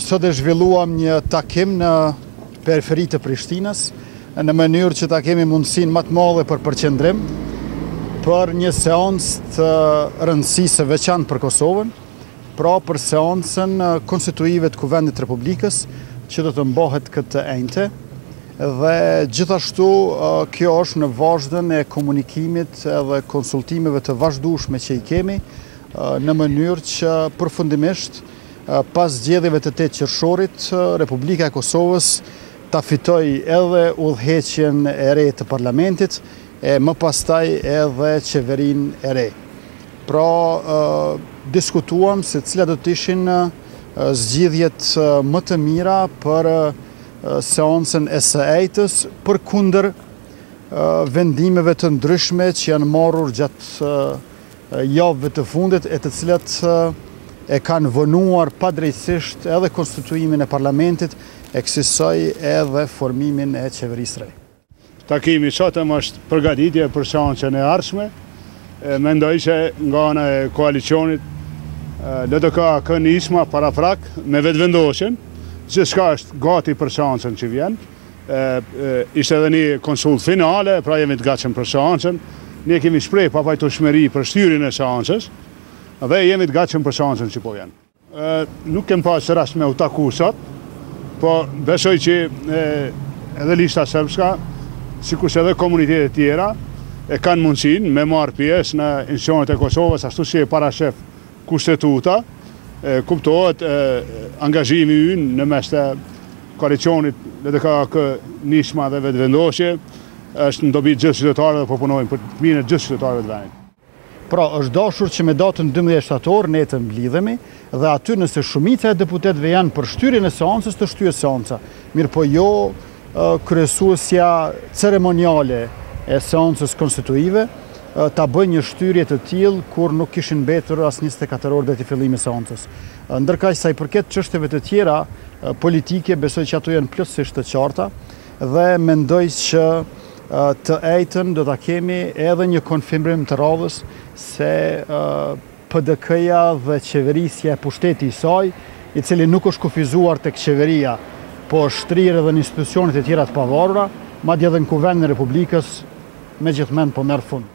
Sot e zhvilluam një takim në periferi të Prishtinës, në mënyrë që ta kemi mundësinë më të madhe për përqendrim, për një seancë të rëndësisë së veçantë për Kosovën, pra për seancën konstituive të Kuvendit Republikës, që do të mbohet këtë enjte, dhe gjithashtu kjo është në vazhdën e komunikimit edhe konsultimeve të vazhdueshme që i kemi, në mënyrë që përfundimisht pas zgjedhjeve të 8 qershorit, Republika e Kosovës ta fitoj edhe udhëheqjen e re të parlamentit, e më pastaj edhe qeverinë e re. Pra, diskutuam se cilat do të ishin zgjidhjet më të mira për seancën e së ejtës, përkundër vendimeve të ndryshme që janë marrur gjatë javëve të fundit, e të cilat e kanë vënuar padrejtësisht edhe konstituimin e parlamentit, e kësaj edhe formimin e qeverisë re. Takimi sotëm është përgatitje për seancën e ardhshme. Mendoj që nga ana e koalicionit LDK nisma paraprak me vetëvendosjen, gjithçka është gati për seancën që vjen. Ishte edhe një konsult finale, pra jemi të gatshëm për seancën. Ne kemi shprehë papajtueshmëri për shtyrjen e seancës, dhe jemi të gatshëm për seancën që po vjen. Nuk kem pas rast me u taku sot, po besoj që edhe lista serbska, sikurse edhe komunitetet tjera, e kanë mundësinë me marrë pjesë në institucionet e Kosovës, ashtu si e parashef kushtetuta, kuptohet angazhimi ynë në mes të koalicionit LDK nisma dhe vetëvendosje, është në dobi gjithë qytetarëve dhe po punojmë për të mirën e gjithë qytetarëve të vendit. Pra, është dashur që me datën 12 shtator ne të mblidhemi dhe aty nëse shumica e deputetëve janë për shtyrjen e seancës, të shtyhet seanca. Mirë po jo kryesuesja ceremoniale e seancës konstituive ta bëjë një shtyrje të tillë kur nuk kishin mbetur as 24 orë deri te fillimi i seancës. Ndërkaq sa i përket çështjeve të tjera politike, besoj që ato janë plotësisht të qarta dhe mendoj që të ejtën do ta kemi edhe një konfirmim të radhës se PDK-ja dhe qeverisja e pushteti i saj, i cili nuk është kufizuar tek qeveria, po është shtrirë edhe në institucionet e tjera të pavarura, madje edhe në Kuvendin e Republikës, megjithmend po merr fund.